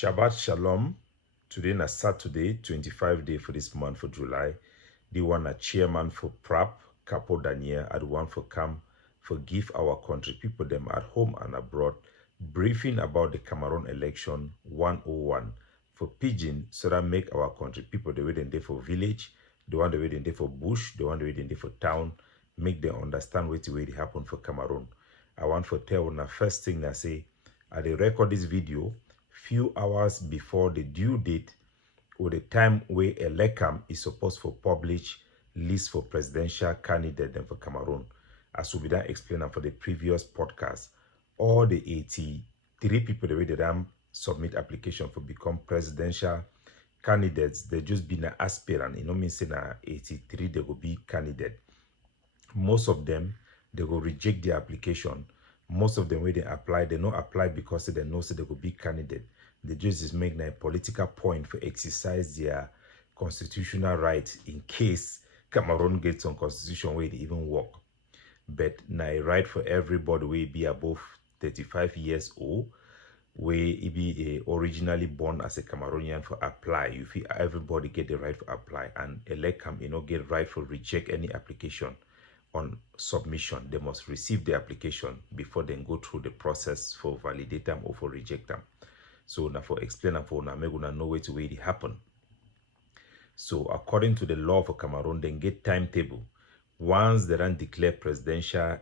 Shabbat Shalom. Today na Saturday, 25 day for this month for July. The one a chairman for PRAP, Capo Daniel, and the one for come for give our country people them at home and abroad briefing about the Cameroon election 101 for pidgin so that make our country people the way they for village, the one the way they for bush, the one the way they for town, make them understand what the way it happen for Cameroon. I want to tell on the first thing I say, I dey record this video few hours before the due date or the time where Elecam is supposed to publish list for presidential candidate then for Cameroon. As we done explain for the previous podcast, all the 83 people the way they submit application for become presidential candidates, they just been an aspirant. You know mean say na 83 they will be candidate. Most of them they will reject their application. Most of them when they apply, they don't apply because they know so they will be candidate. They just make a political point for exercise their constitutional right in case Cameroon gets on constitution where they even work. But now a right for everybody will be above 35 years old, where it be originally born as a Cameroonian for apply. You feel everybody get the right to apply, and Elecam get right for reject any application on submission. They must receive the application before they go through the process for validate them or for reject them. So now for explain and for now make una know where to where it happen. So according to the law for Cameroon, they get timetable. Once they don't declare presidential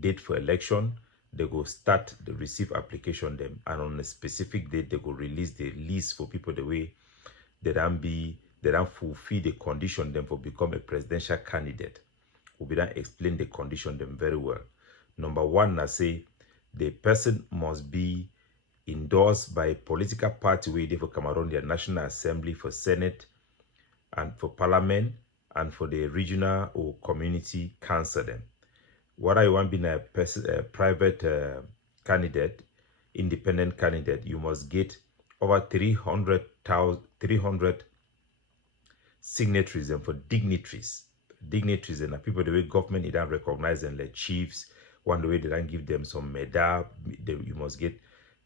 date for election, they go start the receive application them, and on a specific date they go release the list for people the way they don't fulfill the condition them for become a presidential candidate. We don't explain the condition them very well. Number one, I say the person must be endorsed by a political party where they for Cameroon, their National Assembly, for Senate, and for Parliament, and for the regional or community council them. What I want being a private candidate, independent candidate, you must get over 300 signatories and for dignitaries. Dignitaries and people the way government it don't recognize them like chiefs. One the way they don't give them some medal, you must get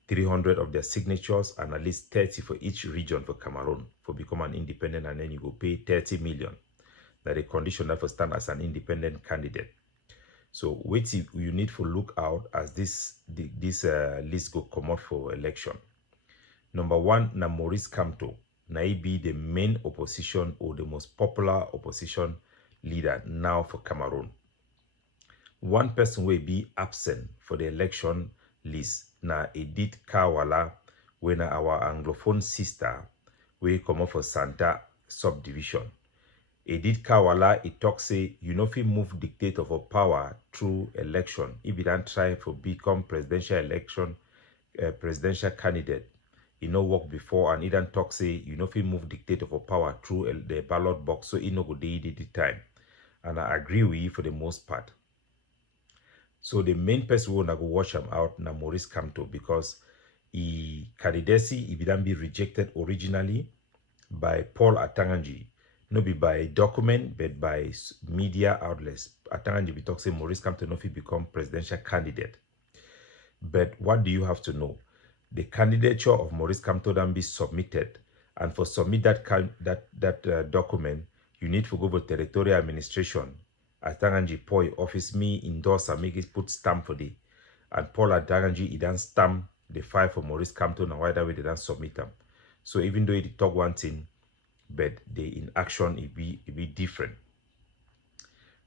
300 of their signatures and at least 30 for each region for Cameroon for become an independent, and then you go pay 30 million. That the condition that for stand as an independent candidate. So what you need to look out as this list go come out for election. Number one, na Maurice Kamto. Na he be the main opposition or the most popular opposition leader now for Cameroon. One person will be absent for the election list. Na Edith Kawala, when our Anglophone sister will come up for Santa subdivision. Edith Kawala, it talks say, you know, if you move dictator for power through election, if you don't try to become presidential candidate, it no work before, and it don't talk say, you know, if you move dictator for power through the ballot box, so it no go dey the time. And I agree with you for the most part. So the main person who wanna go watch him out na Maurice Kamto, because he candidacy if it don't be rejected originally by Paul Atanganji, not be by document but by media outlets. Atanganji be talk say Maurice Kamto no fit become presidential candidate. But what do you have to know? The candidature of Maurice Kamto then be submitted, and for submit that document, you need to go to territorial administration. Atanganji Poi office me endorse and make it put stamp for the, and Paul Atanganji he then stamp the file for Maurice Kamto, and why that way they don't submit them. So even though it talk one thing, but the in action it be different.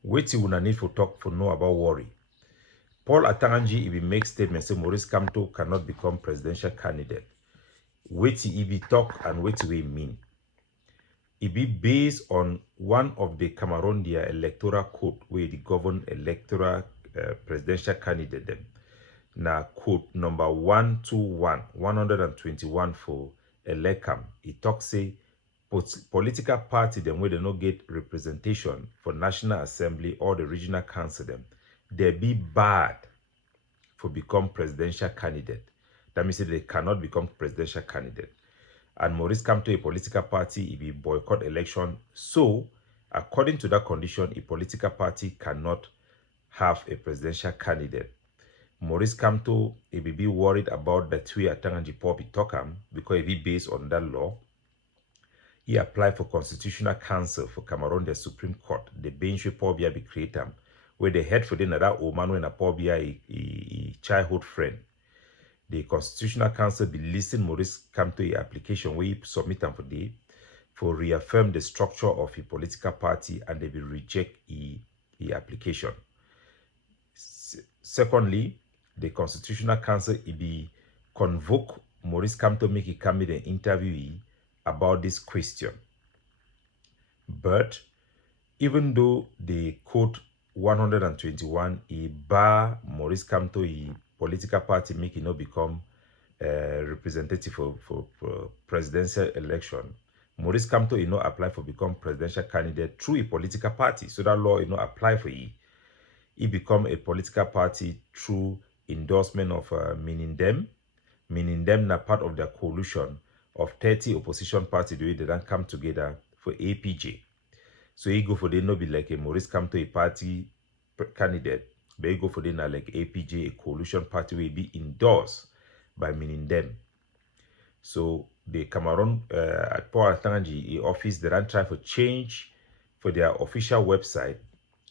Wait till we need to talk for know about worry. Paul Atanganji if he make statement say Maurice Kamto cannot become presidential candidate. Wait till he be talk and wait till we mean. It be based on one of the Cameroon their electoral code where the govern electoral presidential candidate them. Now code number 121 for Elecam. It talks say political party them where they not get representation for National Assembly or the regional council them, they be bad for become presidential candidate. That means that they cannot become presidential candidate. And Maurice Kamto, a political party, if he boycott election. So, according to that condition, a political party cannot have a presidential candidate. Maurice Kamto, he will be worried about the two Atanganji Popi Tokam because he be based on that law. He applied for Constitutional Council for Cameroon, the Supreme Court. The bench will be created, where the head for the other woman when a Pobia a childhood friend. The Constitutional Council be listing Maurice Kamto a application where he submit them for reaffirm the structure of a political party, and they will reject the application. Secondly, the Constitutional Council be convoke Maurice Kamto make he come with an interview about this question. But even though the code 121 bar Maurice Kamto political party make it not become representative for presidential election, Maurice Kamto not apply for become presidential candidate through a political party. So that law not apply for he become a political party through endorsement of meaning them na part of the coalition of 30 opposition parties the way they don't come together for APJ. So he go for they not be like a Maurice Kamto a party candidate, but he go for they not like APJ, a coalition party will be endorsed by meaning them. So the Cameroon at Paul Atanganji office, they don't try for change for their official website.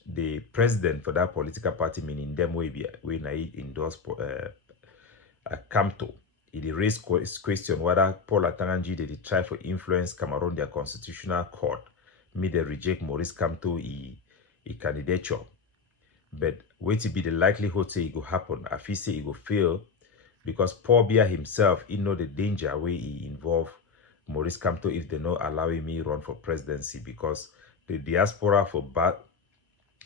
The president for that political party, meaning them, will be when I endorse Kamto. It raised question whether Paul Atanganji they try for influence Cameroon their constitutional court, may they reject Maurice Kamto a candidature. But wait to be the likelihood say it will happen. I feel say it will fail because Paul Biya himself, he know the danger where he involve Maurice Kamto if they not allowing me run for presidency, because the diaspora for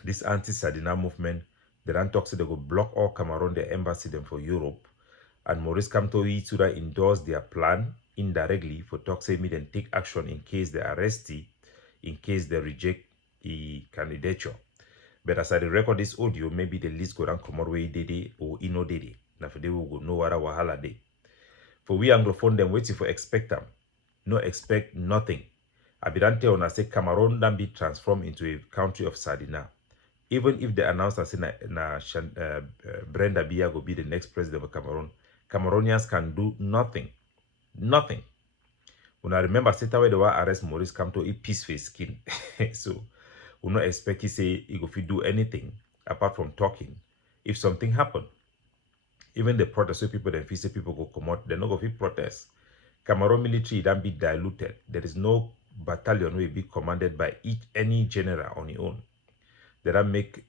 this anti-Sardina movement, they don't talk so they go block all Cameroon, the embassy them for Europe. And Maurice Kamto to that endorse their plan indirectly for talk say me then take action in case they arrest in case they reject the candidature. But as I record this audio, maybe the list go down come out way dede or ino dede. Now for they will go know what wahala day. For we Anglophone them waiting for expect them. No expect nothing. I be don't tell when I say Cameroon then be transformed into a country of Sardina. Even if they announce that Brenda Biya will be the next president of Cameroon, Cameroonians can do nothing. Nothing. When I remember, set away the war arrest Maurice Kamto, a peace face skin. So, we not expect he say he go do anything apart from talking. If something happen, even the protest, so people then say people go come out, they're not going to protest. Cameroon military don't be diluted. There is no battalion will be commanded by any general on his own. They don't make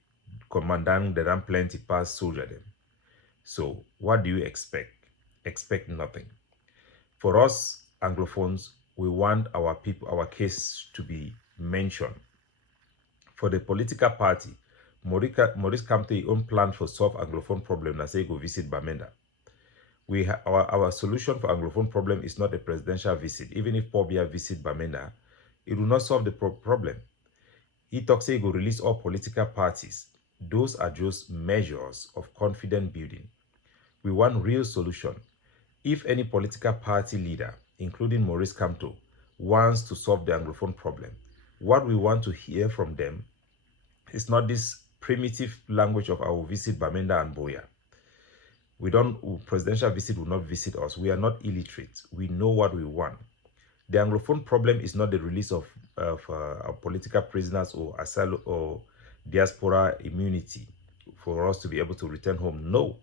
commandant, they don't plenty pass soldier them. So what do you expect? Expect nothing. For us Anglophones, we want our people, our case to be mentioned. For the political party, Maurice Kamto own plan for solve Anglophone problem. Na say go visit Bamenda. Our solution for Anglophone problem is not a presidential visit. Even if Paul Biya visit Bamenda, it will not solve the problem. He talks say he will release all political parties. Those are just measures of confidence building. We want real solution. If any political party leader, including Maurice Kamto, wants to solve the Anglophone problem, what we want to hear from them is not this primitive language of I will visit Bamenda and Boya. Presidential visit will not visit us. We are not illiterate. We know what we want. The Anglophone problem is not the release of political prisoners or asylum or diaspora immunity for us to be able to return home. No,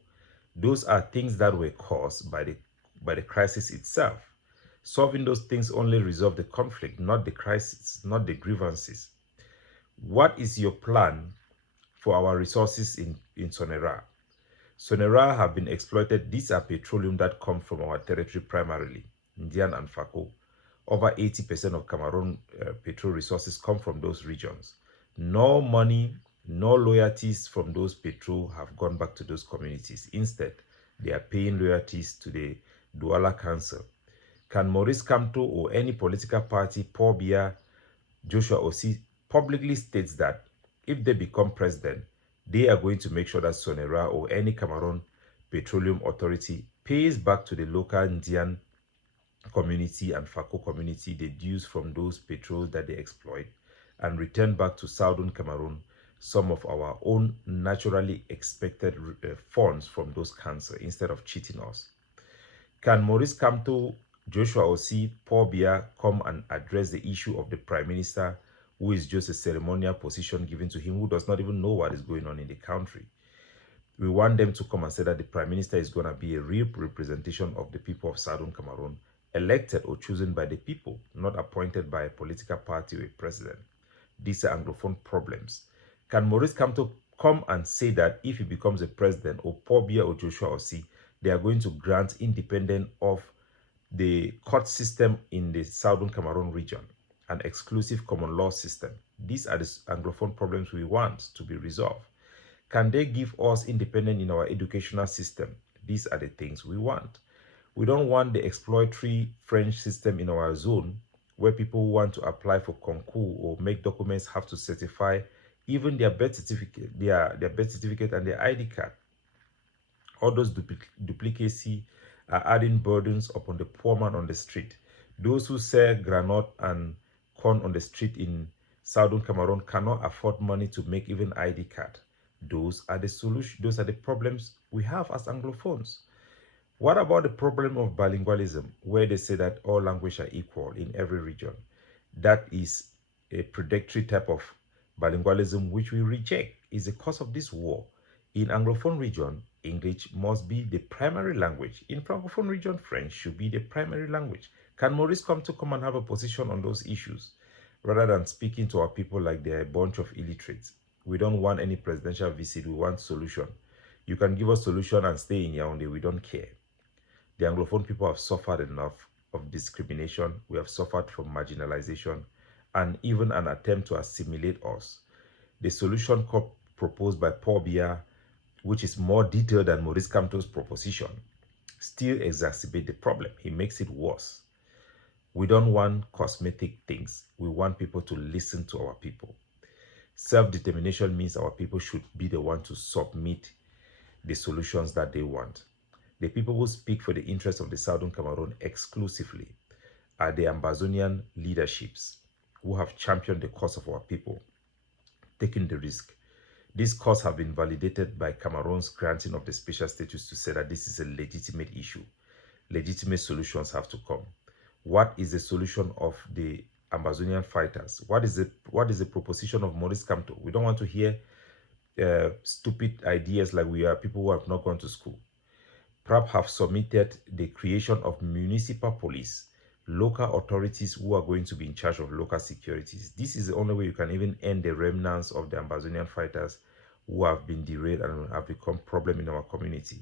those are things that were caused by the crisis itself. Solving those things only resolve the conflict, not the crisis, not the grievances. What is your plan for our resources in Sonera? Sonera have been exploited. These are petroleum that come from our territory primarily, Indian and Fako. Over 80% of Cameroon petrol resources come from those regions. No money, no loyalties from those petrol have gone back to those communities. Instead, they are paying loyalties to the Douala Council. Can Maurice Kamto or any political party, Paul Biya, Joshua Osi, publicly states that if they become president, they are going to make sure that Sonera or any Cameroon Petroleum Authority pays back to the local Indian community and Fako community the dues from those petrols that they exploit and return back to southern Cameroon some of our own naturally expected funds from those cancer instead of cheating us? Can Maurice Kamto, Joshua Osi, Paul Biya come and address the issue of the Prime Minister, who is just a ceremonial position given to him, who does not even know what is going on in the country? We want them to come and say that the Prime Minister is going to be a real representation of the people of Southern Cameroon, elected or chosen by the people, not appointed by a political party or a president. These are Anglophone problems. Can Maurice Kamto come and say that if he becomes a president, or Paul Biya or Joshua Osi, they are going to grant independent of the court system in the Southern Cameroon region, an exclusive common law system? These are the Anglophone problems we want to be resolved. Can they give us independence in our educational system? These are the things we want. We don't want the exploitatory French system in our zone, where people who want to apply for concours or make documents have to certify even their birth certificate, their birth certificate and their ID card. All those duplicacy are adding burdens upon the poor man on the street. Those who sell granite and corn on the street in Southern Cameroon cannot afford money to make even ID card. Those are the solutions. Those are the problems we have as Anglophones. What about the problem of bilingualism, where they say that all languages are equal in every region? That is a predatory type of bilingualism which we reject. Is the cause of this war. In Anglophone region, English must be the primary language. In Francophone region, French should be the primary language. Can Maurice come and have a position on those issues, rather than speaking to our people like they're a bunch of illiterates? We don't want any presidential visit. We want solution. You can give us solution and stay in Yaoundé. We don't care. The Anglophone people have suffered enough of discrimination. We have suffered from marginalization and even an attempt to assimilate us. The solution proposed by Paul Biya, which is more detailed than Maurice Kamto's proposition, still exacerbates the problem. He makes it worse. We don't want cosmetic things. We want people to listen to our people. Self-determination means our people should be the one to submit the solutions that they want. The people who speak for the interests of the Southern Cameroon exclusively are the Ambazonian leaderships who have championed the cause of our people, taking the risk. These cause have been validated by Cameroon's granting of the special status to say that this is a legitimate issue. Legitimate solutions have to come. What is the solution of the Ambazonian fighters? What is the proposition of Maurice Kamto? We don't want to hear stupid ideas like we are people who have not gone to school. PRAP have submitted the creation of municipal police, local authorities who are going to be in charge of local securities. This is the only way you can even end the remnants of the Ambazonian fighters who have been derailed and have become a problem in our community.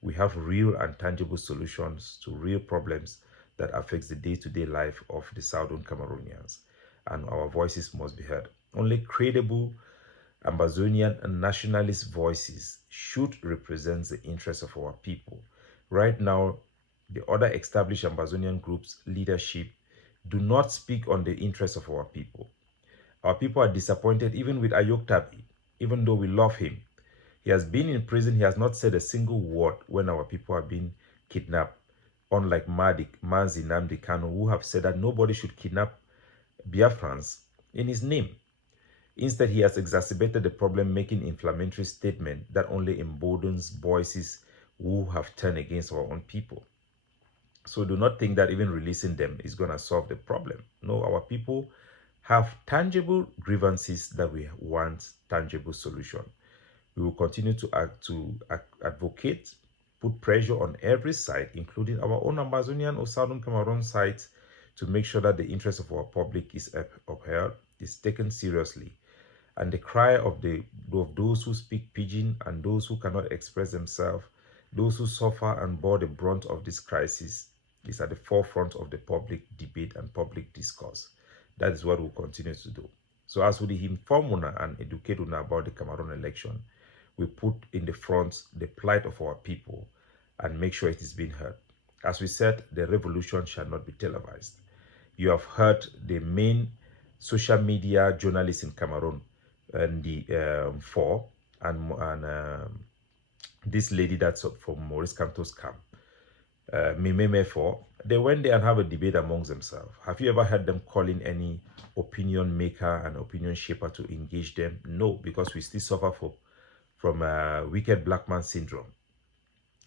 We have real and tangible solutions to real problems that affects the day-to-day life of the Southern Cameroonians, and our voices must be heard. Only credible Ambazonian and nationalist voices should represent the interests of our people. Right now, the other established Ambazonian groups' leadership do not speak on the interests of our people. Our people are disappointed even with Ayok Tabi, even though we love him. He has been in prison. He has not said a single word when our people have been kidnapped, unlike Manzi Nnamdi Kanu, who have said that nobody should kidnap Biafrans in his name. Instead, he has exacerbated the problem, making inflammatory statements that only emboldens voices who have turned against our own people. So do not think that even releasing them is going to solve the problem. No, our people have tangible grievances that we want tangible solution. We will continue to advocate, put pressure on every side, including our own Amazonian or Southern Cameroon sides, to make sure that the interest of our public is upheld, is taken seriously. And the cry of those who speak pidgin and those who cannot express themselves, those who suffer and bear the brunt of this crisis, is at the forefront of the public debate and public discourse. That is what we'll continue to do. So as we inform una and educate una about the Cameroon election, we put in the front the plight of our people and make sure it is being heard. As we said, the revolution shall not be televised. You have heard the main social media journalists in Cameroon and this lady that's from Maurice Kamto's camp, Mimeme for They went there and have a debate amongst themselves. Have you ever heard them calling any opinion maker and opinion shaper to engage them? No, because we still suffer from wicked black man syndrome.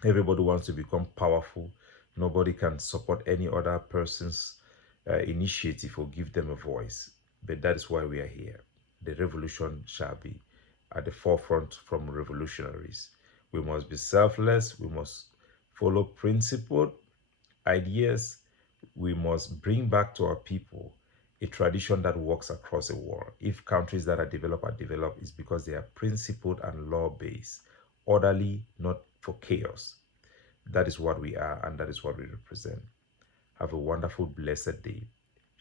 Everybody wants to become powerful. Nobody can support any other person's initiative or give them a voice. But that is why we are here. The revolution shall be at the forefront from revolutionaries. We must be selfless. We must follow principled ideas. We must bring back to our people a tradition that works across the world. If countries that are developed, it's because they are principled and law-based, orderly, not for chaos. That is what we are, and that is what we represent. Have a wonderful, blessed day.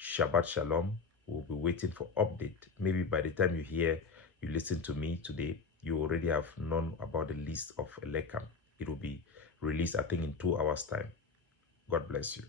Shabbat Shalom. We'll be waiting for update. Maybe by the time you listen to me today, you already have known about the list of Elekam. It will be released, I think, in 2 hours' time. God bless you.